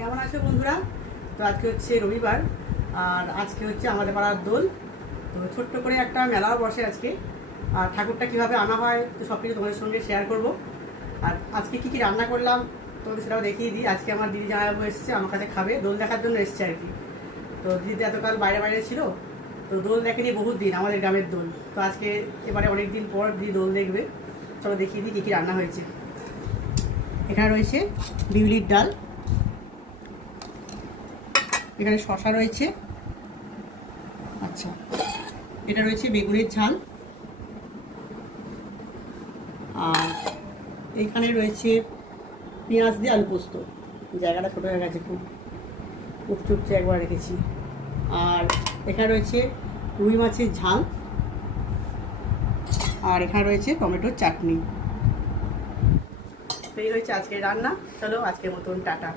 কেমন আছো বন্ধুরা? তো আজকে হচ্ছে রবিবার, আর আজকে হচ্ছে আমাদের পাড়ার দোল। তো ছোট্ট করে একটা মেলাও বসে আজকে। আর ঠাকুরটা কীভাবে আনা হয় তো সব কিছু তোমাদের সঙ্গে শেয়ার করব। আর আজকে কী কী রান্না করলাম তোমাদের সেটাও দেখিয়ে দিই। আজকে আমার দিদি জামাইবাবু এসেছে আমার কাছে, খাবে, দোল দেখার জন্য এসছে আর কি। তো দিদি এতকাল বাইরে বাইরে ছিল, তো দোল দেখেনি বহুত দিন, আমাদের গ্রামের দোল। তো আজকে এবারে অনেক দিন পর দিদি দোল দেখবে। চলো দেখিয়ে দিই কী কী রান্না হয়েছে। এখানে রয়েছে বিউলির ডাল, এখানে শশা রয়েছে, আচ্ছা এটা রয়েছে বেগুনের ঝাল, আর এখানে রয়েছে পেঁয়াজ দিয়ে আলু পোস্ত। জায়গাটা ছোটো হয়ে গেছে, খুব উপচুপচে একবার রেখেছি। আর এখানে রয়েছে রুই মাছের ঝাল, আর এখানে রয়েছে টমেটোর চাটনি। তো এই হয়েছে আজকের রান্না। চলো আজকের মতন টাটা।